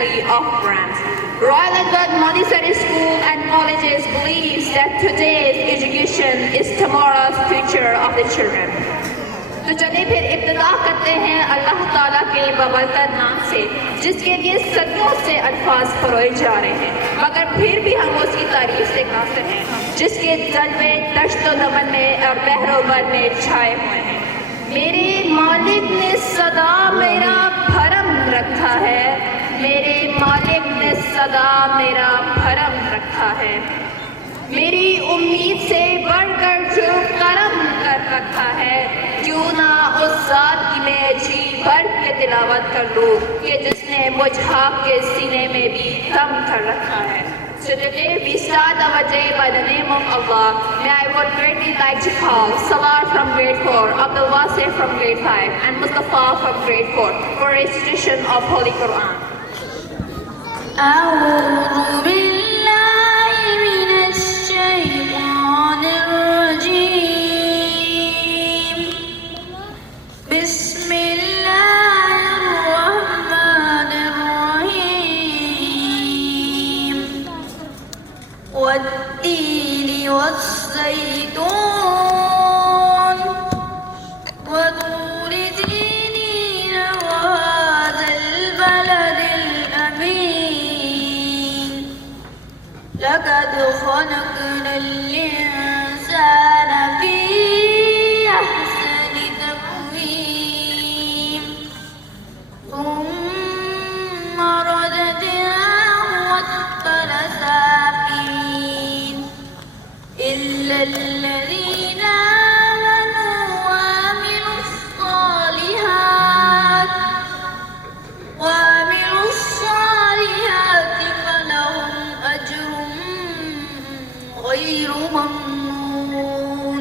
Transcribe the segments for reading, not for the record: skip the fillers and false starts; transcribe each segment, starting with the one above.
family of friends. Royal Edward Montessori School and Colleges believes that today's education is tomorrow's future of the children. تو چلے پھر ابتدا کرتے ہیں اللہ تعالیٰ کے بابرکت نام سے جس کے لیے صدیوں سے الفاظ پروئے جا رہے ہیں، مگر پھر بھی ہم اس کی تعریف سے قاصر ہیں جس کے جلوے دشت و دمن میں اور بحر و بر میں چھائے ہوئے ہیں۔ میرے مالک نے صدا میرا بھرم رکھا ہے، میرے مالک نے صدا میرا بھرم رکھا ہے، میری امید سے بڑھ کر جو کرم کر رکھا ہے، کیوں نہ اس ذات کی میں جی بھر کے تلاوت کر لوں کہ جس نے مجھ آپ کے سینے میں بھی دم کر رکھا ہے۔ So today we start our day by the name of Allah. May I would greatly like to call Salar from grade 4, Abdul Wasif from grade 5, and Mustafa from grade 4 for recitation of Holy Quran. أعوذ بالله من الشيطان الرجيم. بسم الله الرحمن الرحيم. والتين والزيتون وطور سينين وهذا البلد الأمين. لقد خلقنا الإنسان في أحسن تقويم ثم رددناه أسفل سافلين إلا الذين آمنوا وعملوا الصالحات فلهم أجر غير ممنون.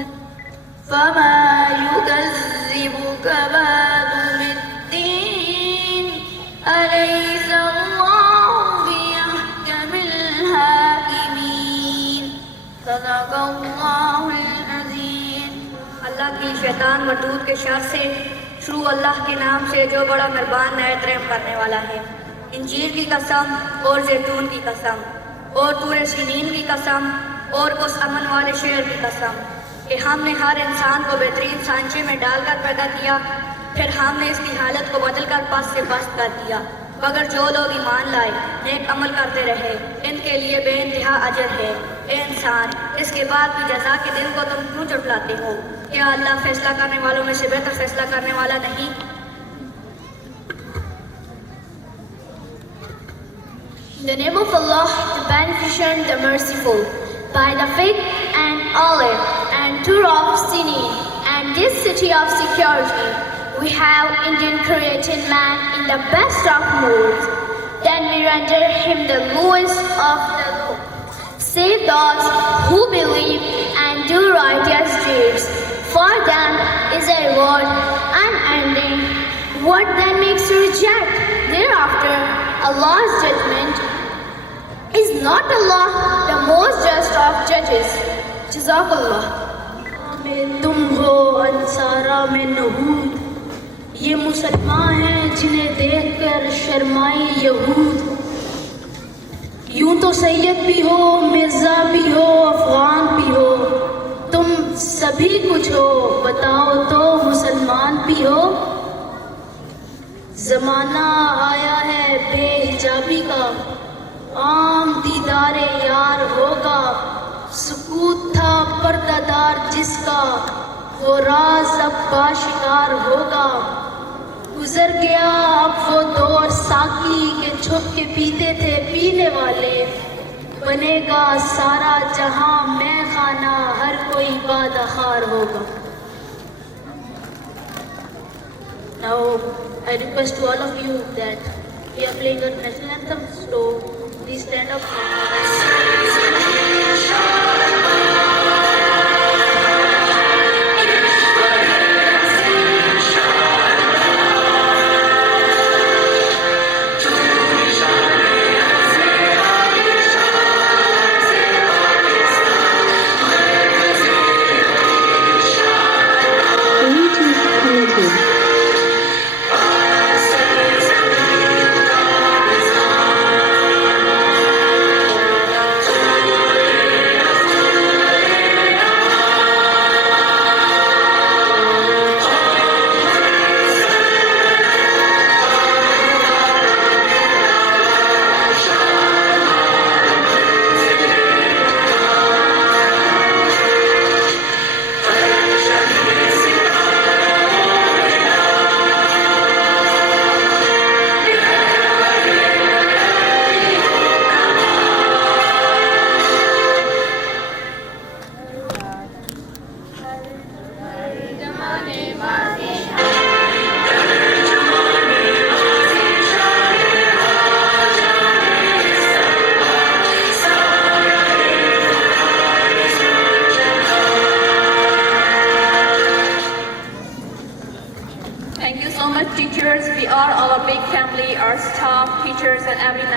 فما يكذبك بعد بالدين أليس الله بأحكم الحاكمين. صدق الله العظيم. اللہ کی شیطان مردود کے شر سے، شروع اللہ کے نام سے جو بڑا مہربان نہایت رحم کرنے والا ہے۔ انجیر کی قسم اور زیتون کی قسم اور طور سینین کی قسم اور اس امن والے شہر کی قسم کہ ہم نے ہر انسان کو بہترین سانچے میں ڈال کر پیدا کیا، پھر ہم نے اس کی حالت کو بدل کر پس سے پست کر دیا، مگر جو لوگ ایمان لائے نیک عمل کرتے رہے ان کے لیے بے انتہا اجر ہے۔ اے انسان، اس کے بعد بھی جزا کے دن کو تم کیوں جھٹلاتے ہو؟ کیا اللہ فیصلہ کرنے والوں میں سے بہتر فیصلہ کرنے والا نہیں؟ In the name of Allah, the Beneficent, the Merciful, by the faith and olive and tour of Sinin and this city of security, we have indeed created man in the best of moods. Then we render him the lowest of the low. Save those who believe and do righteous deeds. For them is a reward unending. What then makes you reject thereafter Allah's judgment? Is not Allah the most just of judges? Jazakallah. میں تم ہو انصارہ میں نہود، یہ مسلمان ہیں جنہیں دیکھ کر شرمائے یہود۔ یوں تو سید بھی ہو، مرزا بھی ہو، افغان بھی ہو، تم سبھی کچھ ہو، بتاؤ تو مسلمان بھی ہو؟ زمانہ آیا ہے بے حجابی کا، عام دیدار یار ہوگا، سکوت تھا پردہ دار جس کا، وہ راز اب باشکار ہوگا۔ گزر گیا اب وہ دور ساقی کے چھپ کے پیتے تھے پینے والے، بنے گا سارا جہاں میں خانہ، ہر کوئی بادخار ہوگا۔ Now I request to all of you that we are playing our national anthem, so please stand up.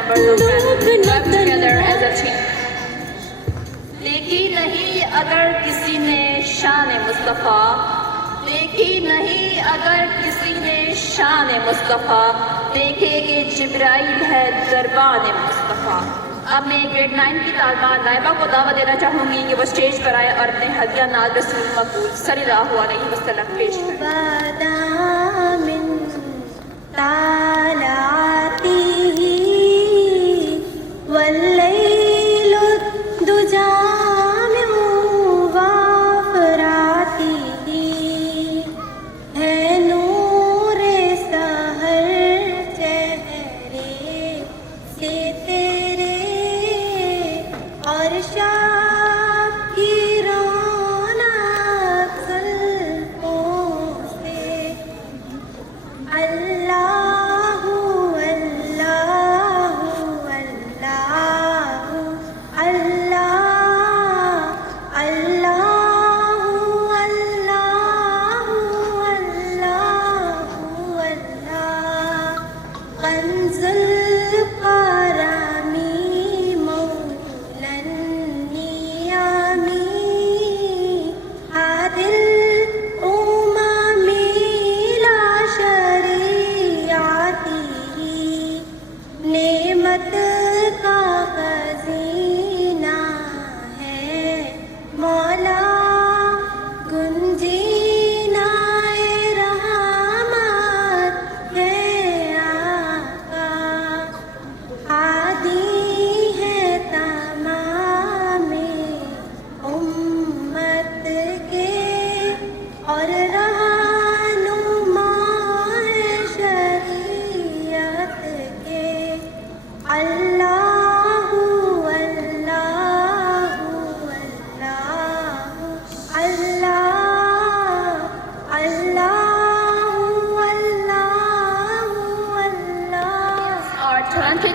members of family work together as a team. دیکھی نہیں اگر کسی نے شان مصطفیٰ، دیکھی نہیں اگر کسی نے شان مصطفیٰ، دیکھے کہ جبرائیل ہے دربان مصطفیٰ. اب میں گریڈ 9 کی طالبہ نائبہ کو دعوت دینا چاہوں گی کہ وہ اسٹیج پر آئے اور اپنے ہدیہ ناز رسول مقبول صلی اللہ علیہ وسلم پیش کریں.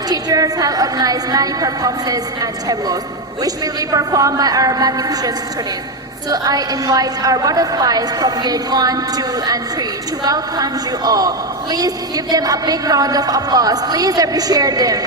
Teachers have organized many performances and tableaux, which will be performed by our magnificent students. So I invite our butterflies from grade 1, 2, and 3 to welcome you all. Please give them a big round of applause. Please appreciate them.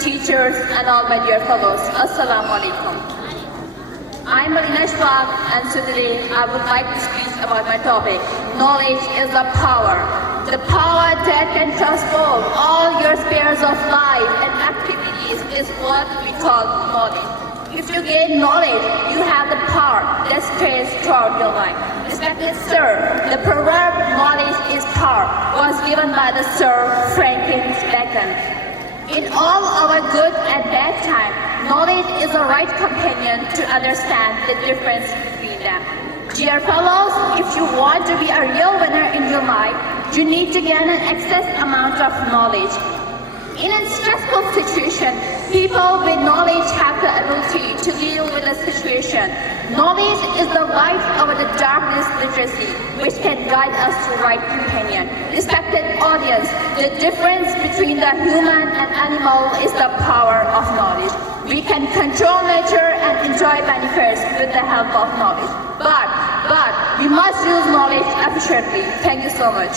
teachers, and all my dear fellows. Assalamu alaikum. I'm Marina Schwab, and today I would like to speak about my topic. Knowledge is the power. The power that can transform all your spheres of life and activities is what we call knowledge. If you gain knowledge, you have the power that stays throughout your life. Respected sir, the proverb knowledge is power was given by the Sir Franklin Bacon. In all our good and bad time, knowledge is the right companion to understand the difference between them. Dear fellows, if you want to be a real winner in your life, you need to gain an excess amount of knowledge. In a stressful situation, people with knowledge have the ability to deal with the situation. Knowledge is the light over the darkness literacy, which can guide us to the right companion. Respected audience, the difference between the human and animal is the power of knowledge. We can control nature and enjoy benefits with the help of knowledge. But we must use knowledge efficiently. Thank you so much.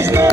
دشمن.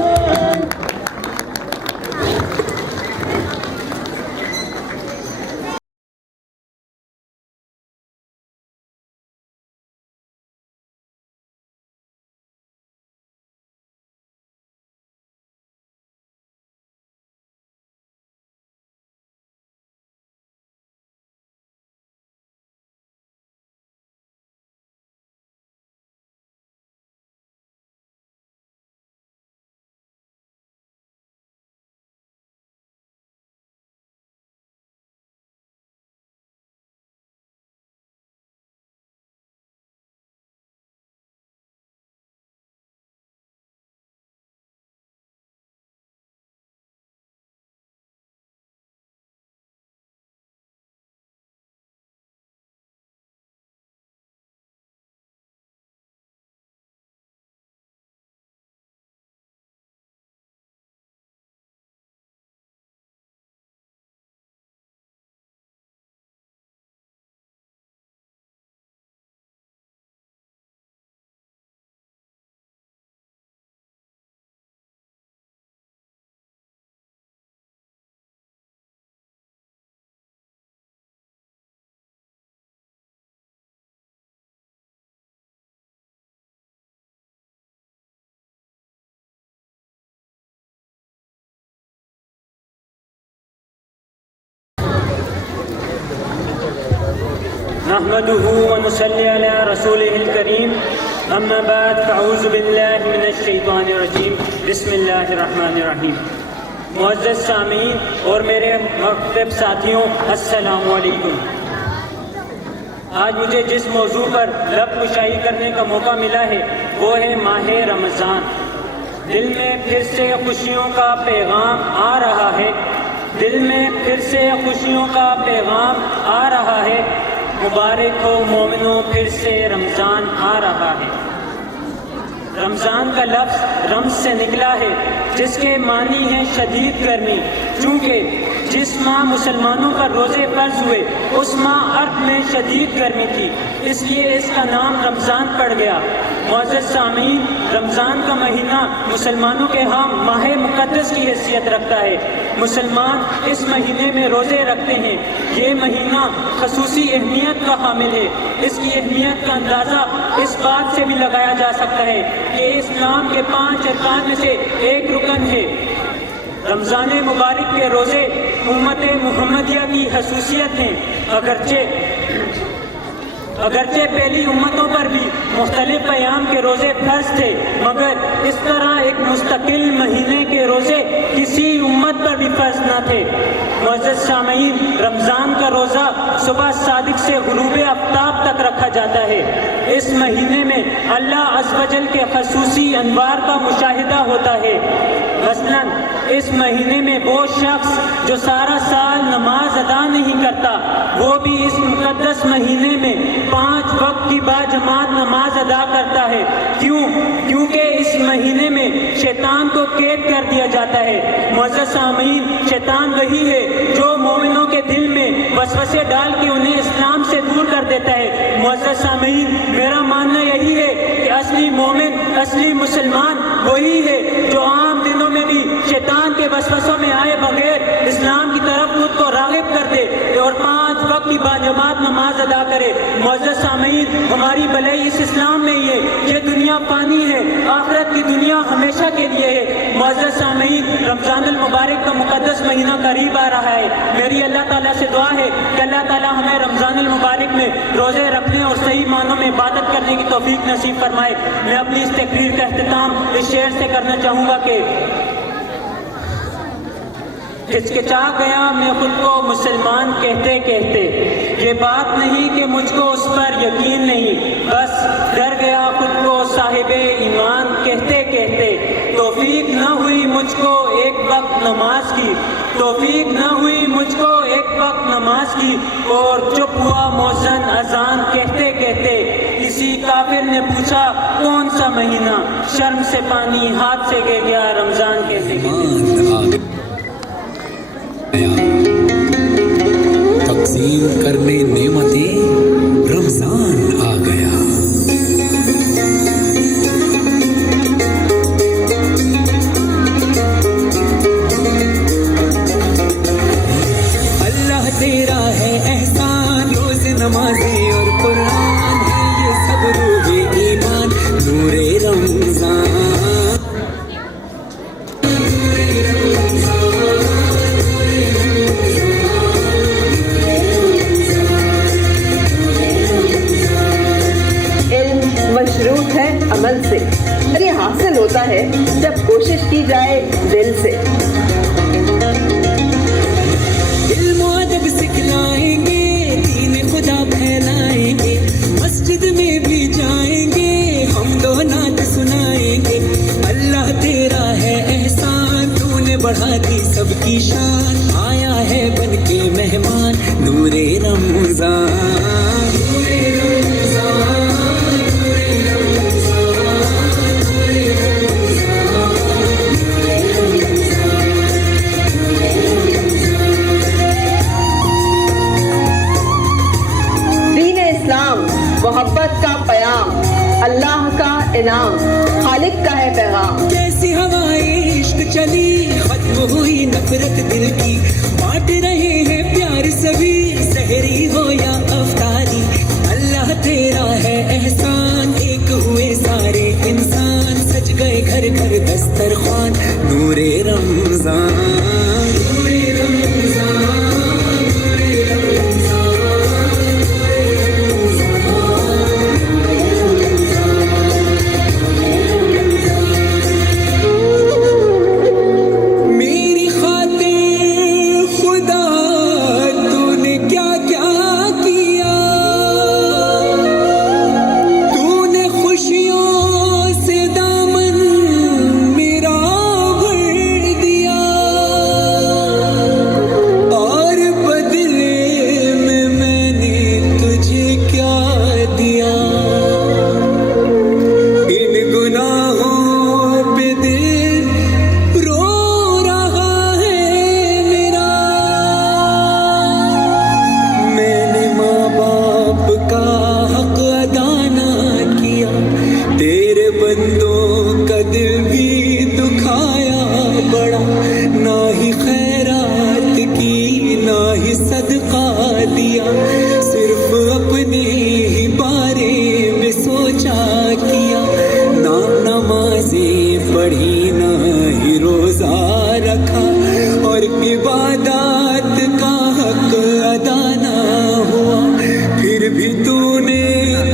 نحمده ونصلي على رسوله الكريم اما بعد فاعوذ باللہ من الشیطان الرجیم بسم اللہ الرحمن الرحیم. معزز سامعین اور میرے مکتب ساتھیوں، السلام علیکم. آج مجھے جس موضوع پر لب کشائی کرنے کا موقع ملا ہے وہ ہے ماہ رمضان. دل میں پھر سے خوشیوں کا پیغام آ رہا ہے، دل میں پھر سے خوشیوں کا پیغام آ رہا ہے. مبارک ہو مومنوں، پھر سے رمضان آ رہا ہے. رمضان کا لفظ رمز سے نکلا ہے جس کے معنی ہے شدید گرمی. چونکہ جس ماہ مسلمانوں پر روزے فرض ہوئے اس ماہ ارض میں شدید گرمی تھی، اس لیے اس کا نام رمضان پڑ گیا. معزز سامعین، رمضان کا مہینہ مسلمانوں کے ہاں ماہ مقدس کی حیثیت رکھتا ہے. مسلمان اس مہینے میں روزے رکھتے ہیں. یہ مہینہ خصوصی اہمیت کا حامل ہے. اس کی اہمیت کا اندازہ اس بات سے بھی لگایا جا سکتا ہے کہ اسلام کے 5 ارکان میں سے ایک رکن ہے. رمضان مبارک کے روزے امت محمدیہ کی خصوصیت ہیں. اگرچہ پہلی امتوں پر بھی مختلف ایام کے روزے فرض تھے، مگر اس طرح ایک مستقل مہینے کے روزے کسی امت پر بھی فرض نہ تھے. معزز سامعین، رمضان کا روزہ صبح صادق سے غروب آفتاب تک رکھا جاتا ہے. اس مہینے میں اللہ عز و جل کے خصوصی انوار کا مشاہدہ ہوتا ہے. مثلاً اس مہینے میں وہ شخص جو سارا سال نماز ادا نہیں کرتا وہ بھی اس مقدس مہینے میں 5 وقت کی باجماعت نماز ادا کرتا ہے. کیونکہ اس مہینے میں شیطان کو قید کر دیا جاتا ہے. معزز سامعین، شیطان وہی ہے جو مومنوں کے دل میں وسوسے ڈال کے انہیں اسلام سے دور کر دیتا ہے. معزز سامعین، میرا ماننا یہی ہے کہ اصلی مومن، اصلی مسلمان وہی ہے جو عام دنوں میں بھی شیطان کے وسوسوں میں آئے بغیر اسلام کی طرف خود کو راغب کر دے اور 5 وقت کی باجماعت نماز ادا کرے. معزز سامعین، ہماری بھلائی اس اسلام میں ہی ہے. یہ دنیا فانی ہے، آخرت کی دنیا ہمیشہ کے لیے ہے. معزز سامعین، رمضان المبارک کا مقدس مہینہ قریب آ رہا ہے. میری اللہ تعالیٰ سے دعا ہے کہ اللہ تعالیٰ ہمیں رمضان المبارک میں روزے رکھنے اور صحیح معنوں میں عبادت کرنے کی توفیق نصیب فرمائے. میں اپنی اس تقریر کا اختتام اس شعر سے کرنا چاہوں گا کہ ہچکچا گیا میں خود کو مسلمان کہتے کہتے، یہ بات نہیں کہ مجھ کو اس پر یقین نہیں، بس ڈر گیا خود کو صاحب ایمان کہتے کہتے. توفیق نہ ہوئی مجھ کو ایک وقت نماز کی، توفیق نہ ہوئی مجھ کو ایک وقت نماز کی، اور چپ ہوا مؤذن اذان کہتے کہتے. کسی کافر نے پوچھا کون سا مہینہ، شرم سے پانی ہاتھ سے گر گیا رمضان کہتے کہتے. تقسیم کرنے نعمتیں رمضان آ گیا. مشروط ہے عمل سے، اور یہ حاصل ہوتا ہے جب کوشش کی جائے دل سے۔ علم و ادب سکھلائیں گے، دین خدا پھیلائیں گے، مسجد میں بھی جائیں گے، ہم دو نعت سنائیں گے۔ اللہ تیرا ہے احسان، تو نے بڑھا دی سب کی شان، آیا ہے بن کے مہمان نور رمضان۔ دین اسلام محبت کا پیام، اللہ کا انعام، خالق کا ہے پیغام۔ جیسی ہوائیں عشق چلی، ختم ہوئی نفرت دل کی، بانٹ رہے ہیں پیار سبھی، سحری ہو یا افطاری۔ اللہ تیرا ہے احسان، ایک ہوئے سارے انسان، سج گئے گھر گھر دسترخوان نور رمضان۔ نور رمضان، نور رمضان۔ میری خاطر خدا تو نے کیا کیا کیا، تو نے خوشیوں سے دامن میرا بھر دیا، اور بدلے میں نے تجھے کیا دیا۔ ان گناہوں پہ دل رو رہا ہے میرا، میں نے ماں باپ کا حق ادا نہ کیا، تیرے بندوں کا دل بھی دکھایا بڑا، نہ ہی خیرات کی نہ ہی صدقہ دیا، صرف اپنے ہی بارے میں سوچا کیا، نہ نمازیں پڑھی نہ ہی روزہ رکھا، اور عبادات کا حق ادا نہ ہوا، پھر بھی تو نے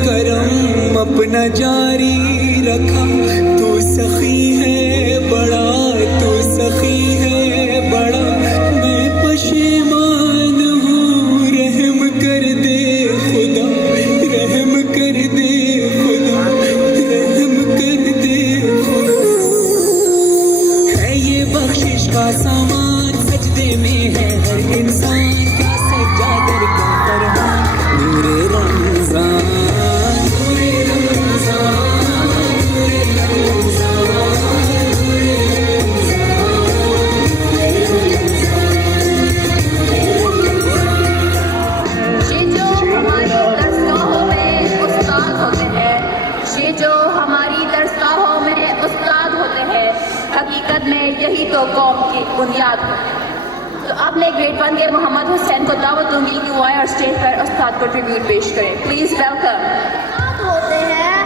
کرم اپنا جاری رکھا۔ تو سخی ہے بڑا، تو سخی ہے بڑا، میں پشیمان ہوں، رحم کر دے خدا، رحم کر دے خدا، رحم کر دے خدا۔ ہے یہ بخشش کا سامان، سجدے میں ہے ہر انسان، کیا سجادر کا فرمان نور رمضان۔ نور رمضان، نور یہ جو ہماری درسگاہوں میں استاد ہوتے ہیں، یہ جو ہماری درسگاہوں میں استاد ہوتے ہیں، حقیقت میں یہی تو قوم کی بنیاد ہوتے ہیں۔ تو اب میں گریڈ 1 کے محمد حسین کو دعوت دوں گی کہ وہ آئے اور اسٹیج پر استاد کو ٹریبیوٹ پیش کریں۔ Please welcome. استاد ہوتے ہیں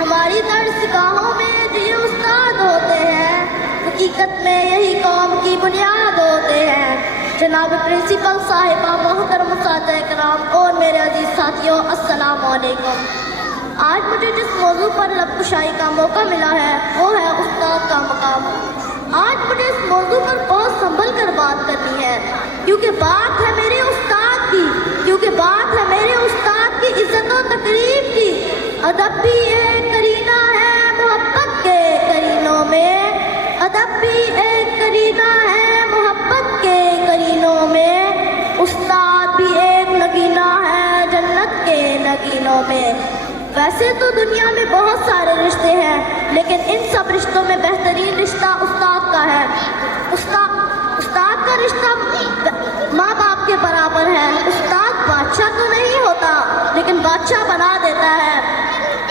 ہماری درسگاہوں میں، جو یہ استاد ہوتے ہیں، حقیقت میں یہی قوم کی بنیاد ہوتے ہیں۔ جناب پرنسپل صاحبہ، محترم اساتذہ کرام اور میرے عزیز ساتھیوں، السلام علیکم۔ آج مجھے جس موضوع پر لب کشائی کا موقع ملا ہے وہ ہے استاد کا مقام۔ آج مجھے اس موضوع پر بہت سنبھل کر بات کرنی ہے، کیونکہ بات ہے میرے استاد کی، کیونکہ بات ہے میرے استاد کی عزت و تقریب کی۔ ادب بھی ایک کرینہ ہے محبت کے کرینوں میں، ادب بھی ایک کرینہ ہے محبت کے کرینوں میں، استاد بھی ایک نگینہ ہے جنت کے نگینوں میں۔ ویسے تو دنیا میں بہت سارے رشتے ہیں، لیکن ان سب رشتوں میں بہترین رشتہ استاد کا ہے۔ استاد کا رشتہ ماں باپ کے برابر ہے۔ استاد بادشاہ تو نہیں ہوتا، لیکن بادشاہ بنا دیتا ہے۔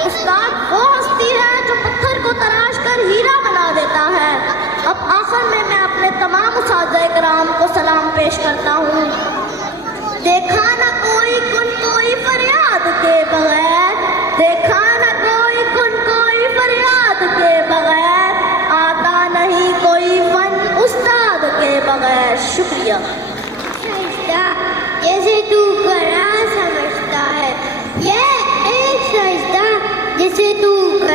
استاد وہ ہستی ہے جو پتھر کو تراش کر ہیرا بنا دیتا ہے۔ اب آخر میں اپنے تمام اساتذہ کرام کو سلام پیش کرتا ہوں۔ دیکھا نہ کوئی کن کوئی فریاد کے بغیر، دیکھا نہ کوئی کن کوئی فریاد کے بغیر، آتا نہیں کوئی فن استاد کے بغیر۔ شکریہ۔ سجدہ جیسے تو بڑا سمجھتا ہے، یہ ایک سجدہ جیسے تو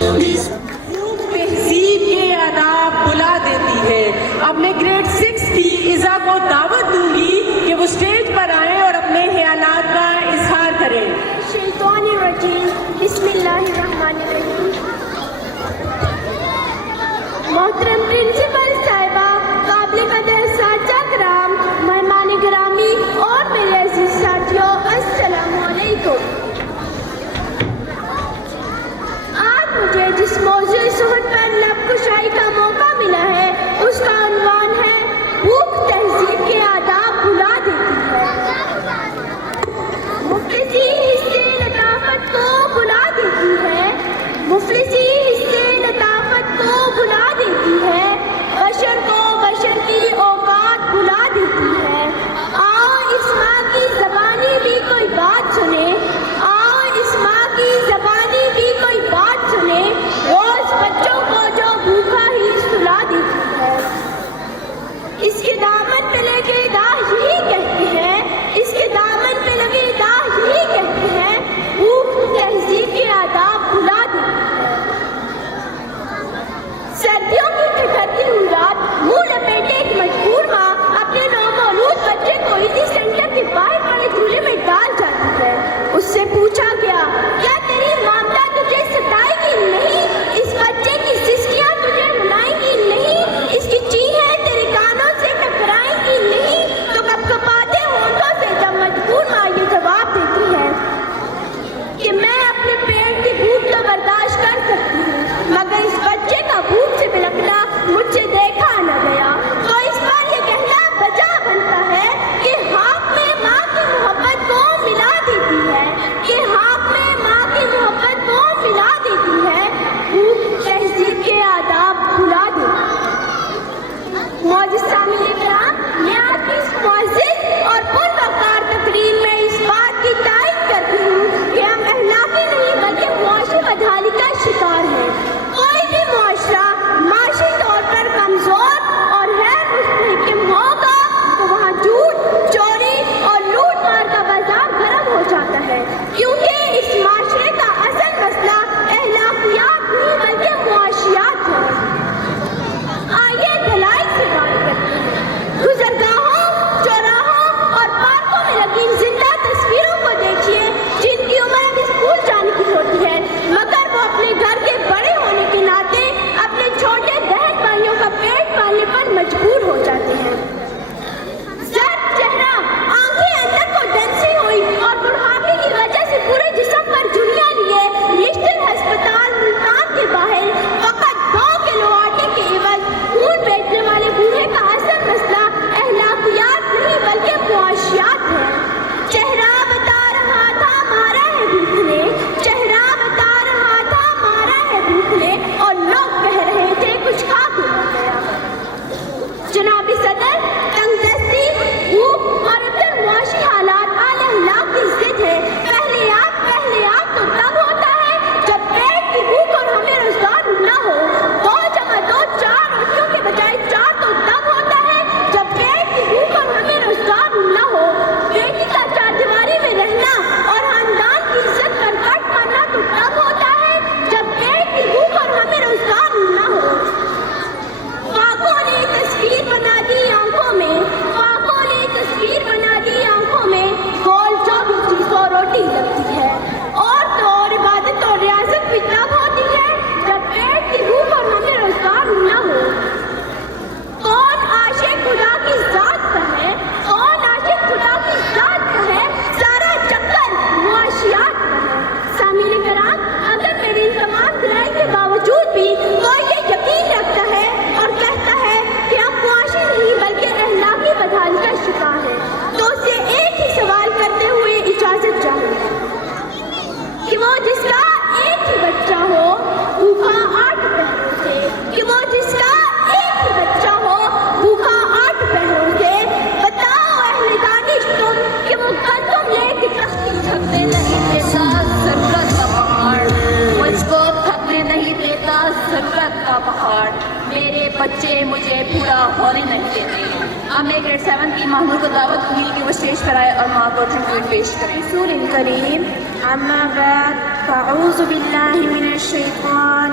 تہذیب کے آداب بلا دیتی ہے. اب میں گریڈ 6 کی ایزا کو دعوت دوں گی کہ وہ اسٹیج پر آئیں اور اپنے خیالات کا اظہار کریں. شیطان الرجیم. بسم اللہ الرحمن الرحیم. محترم پرنسپل صاحبہ، قابل قدر اساتذہ کرام، مہمان گرامی اور میرے عزیز ساتھیوں، السلام علیکم. آج مجھے جس موضوع صحبت پر لب کشائی کا موقع ملا ہے اس کا عنوان ہے بھوک تہذیب کے آداب بھلا دیتی ہے. مفلسی حصے لطافت کو بلا دیتی ہے. مفلسی حصے لطافت کو بلا دیتی ہے. بشر کو بشر کی اوقات بلا دیتی ہے. آؤ اس ماں کی زبانی بھی کوئی بات سنے. آؤ اس ماں کی زبانی بھی کوئی بات سنے. روز بچوں کو جو بھوکا ہی سلا دیتی ہے. اس کے دامن پہ لگے داغ یہی کہتے ہیں. اس کے دامن پہ لگے داغ یہی کہتے ہیں. بھوک تہذیب کے آداب بھلا دیتی ہے. سردیوں کی ٹھٹھرتی ہوئی رات، منہ لپیٹے ایک مجبور ماں اپنے نومولود بچے کو ایزی سینٹر کے باہر والے جھولے میں ڈال جاتی ہے. اس سے پوچھا گیا، کیا تیری مامتا تجھے ستائے گی نہیں؟ اس بچے کی سسکیاں تجھے رلائیں گی نہیں؟ اس کی چیخیں تیرے کانوں سے ٹکرائیں گی نہیں؟ تو کب کپاتے ہونٹوں سے جب مجبور ماں یہ جواب دیتی ہے کہ میں اپنے پیٹ کی بھوک تو برداشت کر سکتی ہوں، مگر اس بچے کا بھوک سے بلکنا مجھ سے دیکھا نہ گیا. تو اس بار یہ کہنا بجا بنتا ہے کہ ہاتھ میں ماں کی محبت کو ملا دیتی ہے. کہ ہاتھ میں ماں کی محبت کو ملا دیتی ہے. بھوک تہذیب کے آداب بھلا دیتی ہے. معزز سامعین کرام، میں آپ کی اس معزز اور پروقار تقریر میں اس بات کی تائید کرتی ہوں کہ ہم اخلاقی نہیں بلکہ معاشی بدحالی کا شکار ہیں. کوئی بھی معاشرہ معاشی طور پر کمزور اور غیر مستحکم ہوگا تو وہاں جھوٹ، چوری اور لوٹ مار کا بازار گرم ہو جاتا ہے. کیونکہ اس معاشرے کا اصل مسئلہ اخلاقیات نہیں بلکہ معاشیات ہے. آئیے دلائل سے بات کرتے ہیں. گزرگاہوں، چوراہوں اور پارکوں میں لگی زندہ تصویروں کو دیکھیے جن کی عمر اب اسکول جانے کی ہوتی ہے، مگر وہ اپنے گھر کے بڑے ہونے کے ناطے اپنے چھوٹے بہن بھائیوں کا پیٹ پالنے پر مجبور ہو جاتے ہیں. زرد چہرہ، آنکھیں اندر کو دنسی ہوئی اور بڑھاپے کی وجہ سے پورے جسم پر جھریاں لیے لشکر ہسپتال ملتان کے باہر فقط 2 کلو آٹے کے عوض خون بیچنے والے بوڑھے کا اصل مسئلہ اخلاقیات نہیں بلکہ معاشیات ہے. چہرہ بتا رہا تھا مارا ہے بھوک نے. چہرہ بتا رہا تھا مارا ہے بھوک نے اور لوگ کہہ رہے تھے کچھ کھا کے مر گیا. جناب صدر، تنگ دستی، بھوک اور ابتر معاشی حالات اعلی اخلاق کی ضد ہے. پہلے آپ تو تب ہوتا ہے جب پیٹ کی بھوک اور ہمیں روزگار نہ ہو. 2 × 2 4 روٹیوں کے بجائے 4 تو تب ہوتا ہے جب پیٹ کی بھوک اور ہمیں روزگار نہ ہو. بیٹی کا چاردیواری میں رہنا اور خاندان کی عزت پر کٹ مارنا تو تب ہوتا ہے جب پیٹ کی بھوک اور ہمیں روزگار نہ ہو. خواہوں نے تصویر بنا دی آنکھوں میں. خواہوں نے تصویر بنا دی آنکھوں میں. گول جو بھی چیز ہو روٹی لگتی ہے. اور تو اور عبادت اور ریاضت بھی تب ہوتی ہے جب پیٹ کی بھوک اور ہمیں روزگار نہ ہو. کون عاشق خدا کی ذات کا ہے؟ کون عاشق خدا کی ذات کا ہے؟ سارا چکر معاشیات کا ہے. سامعین کرام، اگر میرے ان تمام دلائل کے باوجود بھی کوئی یہ یقین رکھتا ہے اور کہتا ہے کہ ہم معاشی نہیں بلکہ اخلاقی بدحالی کا شکار ہیں، تو اس سے ایک ہی سوال کرتے ہوئے اجازت چاہوں گی کہ وہ جس کا ایک ہی بچہ ہو بھوکا 8 پہروں سے، کہ وہ جس کا ایک ہی بچہ ہو بھوکا 8 پہروں سے، بتاؤ اہل دانش تم کہ وہ قدم لے کے تختی تھکنے نہیں دیتا ضرورت کا پہاڑ. مجھ کو تھکنے نہیں دیتا ضرورت کا پہاڑ. میرے بچے مجھے بوڑھا ہونے نہیں دیتے. اب میں گریڈ 7 کی ماہنور کو دعوت ہوئی کہ وہ اسٹیج پر آئے اور ماں کو ٹربیوٹ پیش کریں. رسول کریم، اما بعد، فاعوذ باللہ من الشیطان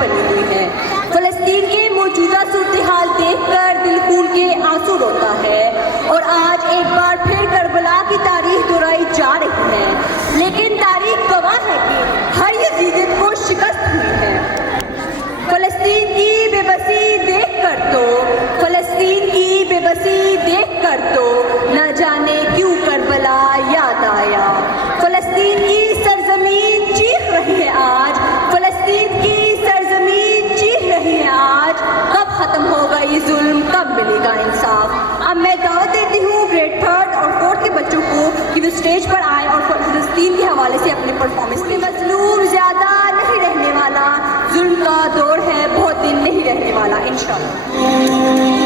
بنی ہوئی ہے۔ فلسطین کے موجودہ صورتحال دیکھ کر دل خون کے آنسو روتا ہے، اور آج ایک بار پھر کربلا کی تاریخ دہرائی جا رہی ہے، لیکن تاریخ گواہ ہے کہ ہر یزیدیت کو شکست ہوئی ہے۔ فلسطین کی بے بسی دیکھ کر تو نہ جانے کیوں کربلا یاد آیا۔ فلسطین کی سرزمین چیخ رہی ہے آج، کب ختم ہوگا یہ ظلم، کب ملے گا انصاف۔ اب میں دعوت دیتی ہوں گریڈ 3 اور 4 کے بچوں کو کہ وہ اسٹیج پر آئیں اور فلسطین کے حوالے سے اپنے پرفارمنس دیں۔ مظلوم زیادہ نہیں رہنے والا، ظلم کا دور ہے بہت دن نہیں رہنے والا انشاءاللہ۔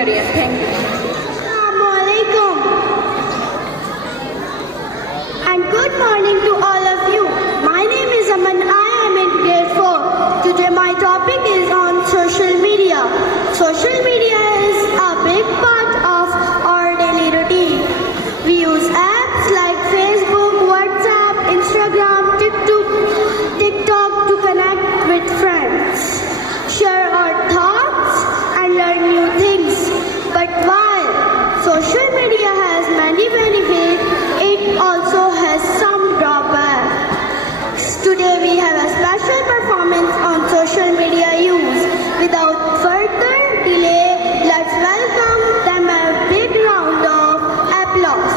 Syarian. Thank you. Assalamualaikum. And good morning to all of you. My name is Aman. I am in grade 4. Today my topic is on social media. Social media is a big part of our daily routine. We use apps like Facebook, WhatsApp, Instagram, TikTok to connect with friends, share our thoughts and learn new things. But while social media has many benefits, it also has some drawbacks. Today we have a special performance on social media use. Without further delay, let's welcome them a big round of applause.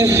FB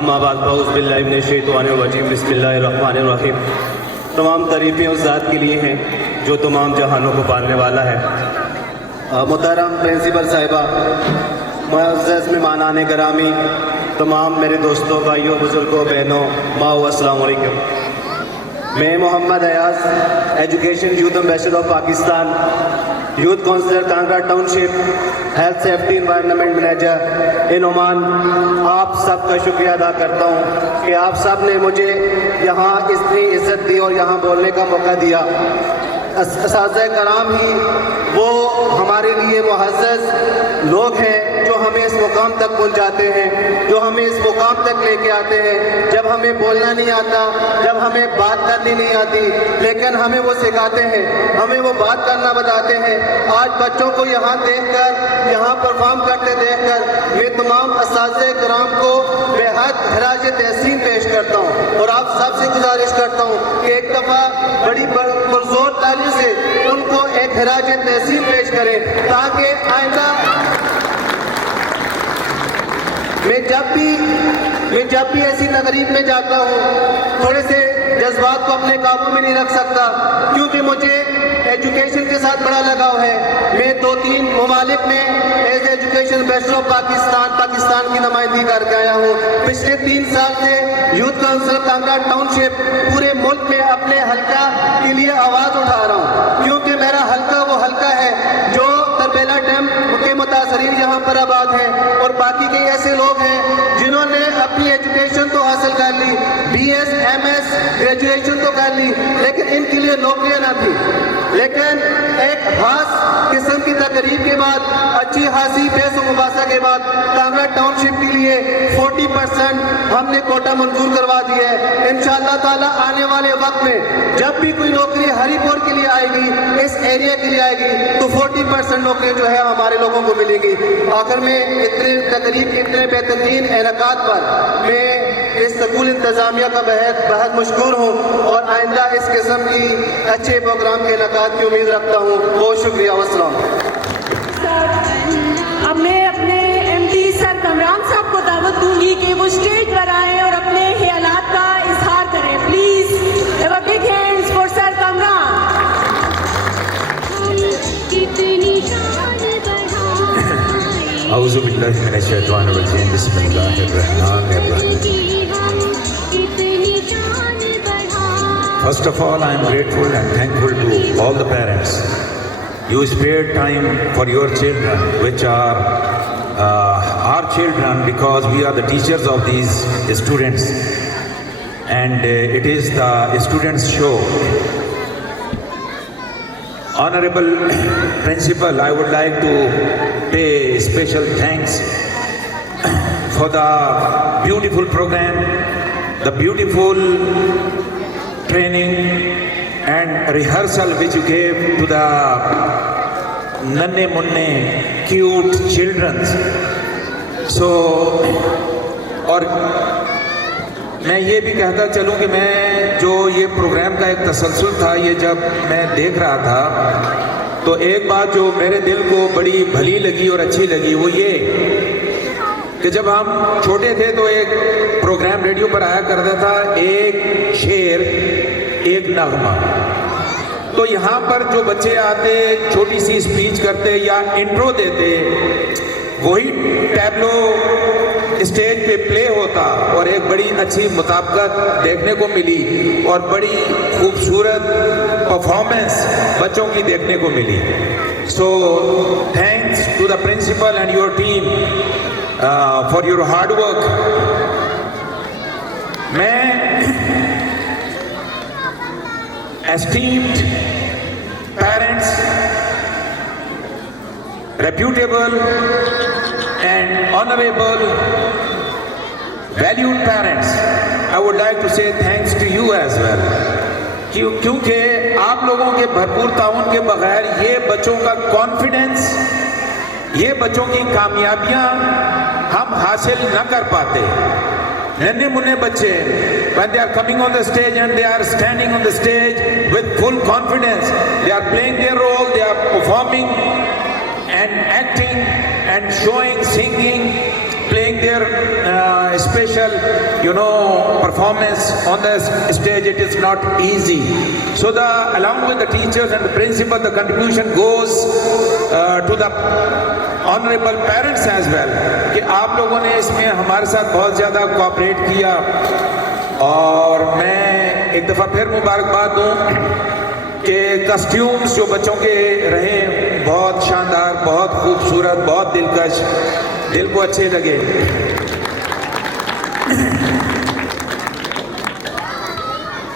اما بعد فاعوذ باللہ من الشیطان الرجیم بسم اللہ الرحمن الرحیم. تمام تعریفیں اس ذات کے لیے ہیں جو تمام جہانوں کو پالنے والا ہے. محترم پرنسپل صاحبہ، معزز مہمانان گرامی، تمام میرے دوستوں، بھائیوں، بزرگوں، بہنوں، ماؤ، السلام علیکم. میں Muhammad Ayaz, education youth ambassador of Pakistan, youth councillor Kangra township, health safety environment manager in Oman, آپ سب کا شکریہ ادا کرتا ہوں کہ آپ سب نے مجھے یہاں اتنی عزت دی اور یہاں بولنے کا موقع دیا. اساتذہ کرام ہی وہ ہمارے لیے معزز لوگ ہیں جو ہمیں اس مقام تک پہنچاتے ہیں، جو ہمیں اس مقام تک لے کے آتے ہیں. جب ہمیں بولنا نہیں آتا، جب ہمیں بات کرنی نہیں آتی، لیکن ہمیں وہ سکھاتے ہیں، ہمیں وہ بات کرنا بتاتے ہیں. آج بچوں کو یہاں دیکھ کر، یہاں پرفارم کرتے دیکھ کر میں تمام اساتذہ کرام کو بے حد خراج تحسین پیش کرتا ہوں اور آپ سب سے گزارش کرتا ہوں کہ ایک دفعہ بڑی پرزور تعلیم سے ان کو ایک خراج تحسین پیش کریں تاکہ آئندہ میں جب بھی ایسی تقریب میں جاتا ہوں تھوڑے سے جذبات کو اپنے قابو میں نہیں رکھ سکتا، کیونکہ مجھے ایجوکیشن کے ساتھ بڑا لگاؤ ہے. میں 2-3 ممالک میں as education bachelor of Pakistan کی نمائندگی کر کے آیا ہوں. پچھلے 3 سال سے یوتھ کونسل کانگڑا ٹاؤن شپ پورے ملک میں اپنے حلقہ کے لیے آواز اٹھا رہا ہوں، کیونکہ میرا حلقہ وہ حلقہ ہے جو تربیلا ڈیم کے متاثرین یہاں پر آباد ہیں، اور باقی کئی ایسے لوگ ہیں جنہوں نے اپنی ایجوکیشن تو حاصل کر لی، BS MS گریجویشن تو کر لی، لیکن ان کے لیے نوکریاں نہ تھی. لیکن ایک خاص قسم کی تقریب کے بعد، اچھی خاصی بحث و مباحثہ کے بعد کانگڑا ٹاؤن شپ کے لیے 40% ہم نے کوٹا منظور کروا دیا ہے. انشاءاللہ تعالی آنے والے وقت میں جب بھی کوئی نوکری ہری پور کے لیے آئے گی، اس ایریا کے لیے آئے گی، تو 40% نوکری جو ہے ہمارے لوگوں کو ملے گی. آخر میں اتنے تقریب کے اتنے بہترین انعقاد پر میں اس سکول انتظامیہ کا بہت مشکور ہوں اور آئندہ اس قسم کی اچھے پروگرام کے انعقاد کی امید رکھتا ہوں. بہت شکریہ. والسلام. اب میں اپنے MD سر کمران صاحب کو دعوت دوں گی کہ وہ اسٹیج پر آئیں اور اپنے خیالات کا اظہار کریں. Please have a big hands for سر کمران. اعوذ باللہ من الشیطان الرجیم بسم اللہ الرحمن الرحیم. First of all, I am grateful and thankful to all the parents. You spared time for your children, which are our children, because we are the teachers of these students, and it is the students' show. Honorable Principal, I would like to pay special thanks for the beautiful program, the beautiful training and rehearsal which you gave to the nanne munne cute children. So, اور میں یہ بھی کہتا چلوں کہ میں جو یہ پروگرام کا ایک تسلسل تھا، یہ جب میں دیکھ رہا تھا تو ایک بات جو میرے دل کو بڑی بھلی لگی اور اچھی لگی وہ یہ کہ جب ہم چھوٹے تھے تو ایک پروگرام ریڈیو پر آیا کرتا تھا، ایک شعر ایک نغمہ. تو یہاں پر جو بچے آتے چھوٹی سی اسپیچ کرتے یا انٹرو دیتے، وہی ٹیبلو اسٹیج پہ پلے ہوتا اور ایک بڑی اچھی مطابقت دیکھنے کو ملی اور بڑی خوبصورت پرفارمنس بچوں کی دیکھنے کو ملی. So thanks to the principal and your team for your hard work. میں esteemed parents, reputable and honorable, valued parents, I would like to say thanks to you as well. کیونکہ آپ لوگوں کے بھرپور تعاون کے بغیر یہ بچوں کا کانفیڈنس، یہ بچوں کی کامیابیاں ہم حاصل نہ کر پاتے. ننے منے بچے when they are coming on the stage and they are standing on the stage with full confidence, they are playing their role, they are performing and acting and showing, singing playing their special, performance on the stage. It is not easy. So along with the teachers and the principal, the contribution goes to the honorable parents as well, کہ آپ لوگوں نے اس میں ہمارے ساتھ بہت زیادہ cooperate کیا. اور میں ایک دفعہ پھر مبارکباد دوں کہ کسٹیومز جو بچوں کے رہے بہت شاندار, بہت خوبصورت, بہت دلکش, دل کو اچھے لگے.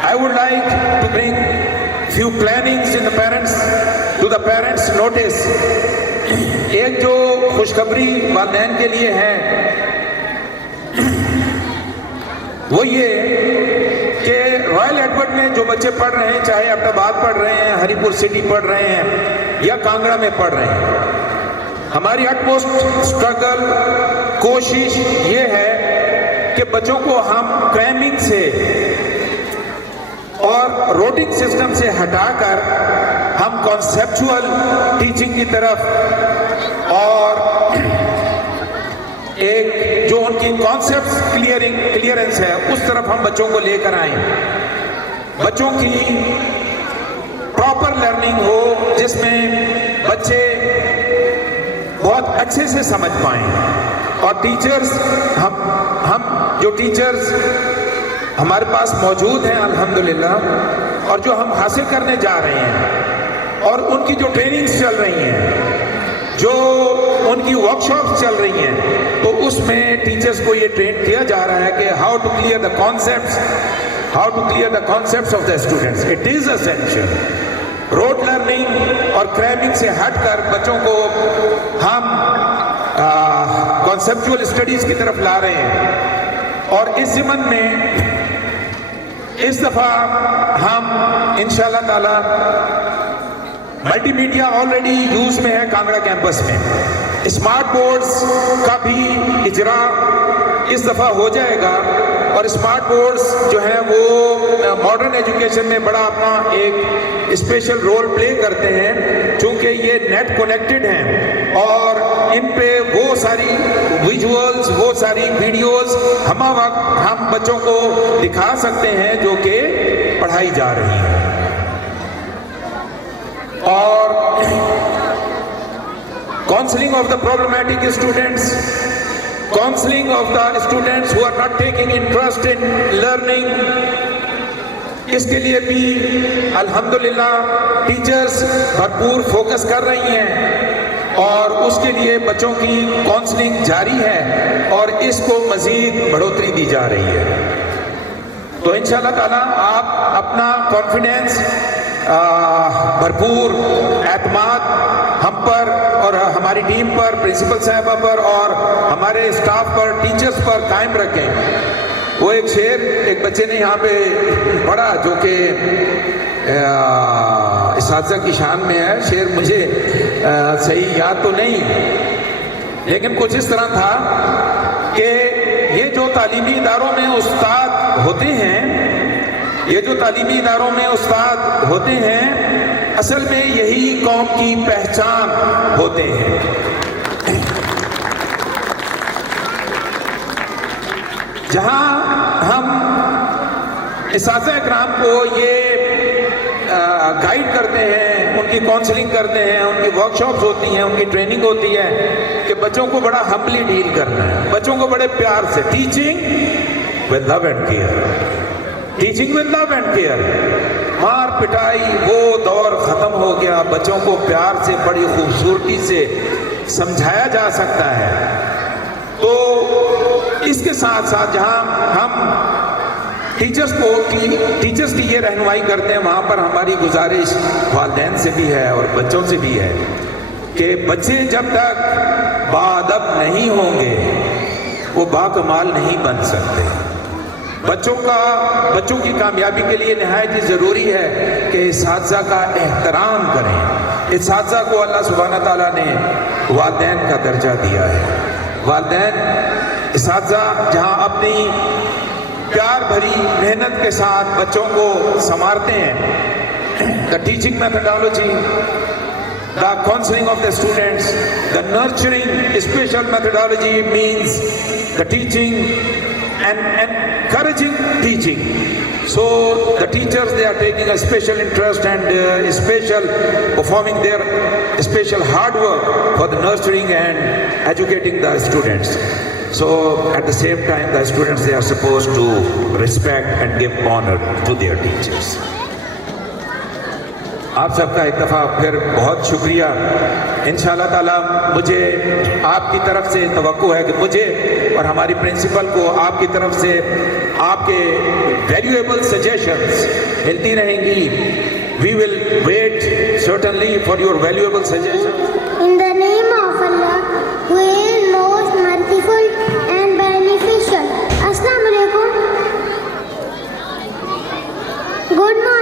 I would like to bring few plannings in the parents notice. ایک جو خوشخبری والدین کے لیے ہے وہ یہ کہ رائل ایڈورڈ میں جو بچے پڑھ رہے ہیں, چاہے ایبٹ آباد پڑھ رہے ہیں, ہری پور سٹی پڑھ رہے ہیں یا کانگڑا میں پڑھ رہے ہیں, ہماری اٹ موسٹ اسٹرگل, کوشش یہ ہے کہ بچوں کو ہم کریمنگ سے اور روٹنگ سسٹم سے ہٹا کر ہم کانسیپچول ٹیچنگ کی طرف اور ایک جو ان کی کانسیپٹس کلیئرنس ہے اس طرف ہم بچوں کو لے کر آئیں. بچوں کی پراپر لرننگ ہو جس میں بچے بہت اچھے سے سمجھ پائیں. اور ٹیچرز ہم جو ٹیچرز ہمارے پاس موجود ہیں الحمدللہ, اور جو ہم حاصل کرنے جا رہے ہیں, اور ان کی جو ٹریننگز چل رہی ہیں, جو ان کی ورکشاپس چل رہی ہیں, تو اس میں ٹیچرز کو یہ ٹرین کیا جا رہا ہے کہ how to clear the concepts of the students. It is essential. Rote learning اور کریمنگ سے ہٹ کر بچوں کو ہم کانسیپچول اسٹڈیز کی طرف لا رہے ہیں. اور اس ضمن میں اس دفعہ ہم انشاءاللہ تعالی ملٹی میڈیا آلریڈی یوز میں ہے کانگڑا کیمپس میں. اسمارٹ بورڈز کا بھی اجرا اس دفعہ ہو جائے گا, اور اسمارٹ بورڈز جو ہیں وہ ماڈرن ایجوکیشن میں بڑا اپنا ایک اسپیشل رول پلے کرتے ہیں, چونکہ یہ نیٹ کنیکٹڈ ہیں اور ان پہ وہ ساری ویژولز, وہ ساری ویڈیوز ہمہ وقت ہم بچوں کو دکھا سکتے ہیں جو کہ پڑھائی جا رہی ہیں. اور counseling of the problematic students, counseling of the students who are not taking interest in learning, اس کے لیے بھی الحمدللہ ٹیچرز بھرپور فوکس کر رہی ہیں اور اس کے لیے بچوں کی کاؤنسلنگ جاری ہے اور اس کو مزید بڑھوتری دی جا رہی ہے. تو انشاءاللہ تعالیٰ آپ اپنا کانفیڈنس, بھرپور اعتماد ہم پر اور ہماری ٹیم پر, پرنسپل صاحبہ پر اور ہمارے اسٹاف پر, ٹیچرز پر قائم رکھیں. وہ ایک شعر ایک بچے نے یہاں پہ پڑھا جو کہ اساتذہ کی شان میں ہے. شعر مجھے صحیح یاد تو نہیں, لیکن کچھ اس طرح تھا کہ یہ جو تعلیمی اداروں میں استاد ہوتے ہیں, یہ جو تعلیمی اداروں میں استاد ہوتے ہیں اصل میں یہی قوم کی پہچان ہوتے ہیں. جہاں ہم اساتذہ اکرام کو یہ گائیڈ کرتے ہیں, ان کی کاؤنسلنگ کرتے ہیں, ان کی ورکشاپس ہوتی ہیں, ان کی ٹریننگ ہوتی ہے کہ بچوں کو بڑا ہمبلی ڈیل کرنا ہے, بچوں کو بڑے پیار سے, teaching with love and care, teaching with love and care. مار پٹائی وہ دور ختم ہو گیا, بچوں کو پیار سے بڑی خوبصورتی سے سمجھایا جا سکتا ہے. تو اس کے ساتھ ساتھ جہاں ہم ٹیچرز کی یہ رہنمائی کرتے ہیں, وہاں پر ہماری گزارش والدین سے بھی ہے اور بچوں سے بھی ہے کہ بچے جب تک باادب نہیں ہوں گے وہ باکمال نہیں بن سکتے. بچوں کی کامیابی کے لیے نہایت ہی ضروری ہے کہ اساتذہ کا احترام کریں. اساتذہ کو اللہ سبحانہ تعالیٰ نے والدین کا درجہ دیا ہے. والدین اساتذہ جہاں اپنی پیار بھری محنت کے ساتھ بچوں کو سنوارتے ہیں, the teaching methodology the counseling of the students, the nurturing special methodology means the teaching and encouraging teaching. So the teachers, they are taking a special interest and special performing their special hard work for the nurturing and educating the students. So at the same time, the students, they are supposed to respect and give honor to their teachers. آپ سب کا ایک دفعہ پھر بہت شکریہ. انشاءاللہ تعالیٰ مجھے آپ کی طرف سے توقع ہے کہ مجھے اور ہماری پرنسپل کو آپ کی طرف سے آپ کے ویلیویبل سجیشنز ملتی رہیں گی. We will wait certainly for your valuable suggestions. In the name of Allah, who is most merciful and beneficial. Assalamu alaikum. Good morning.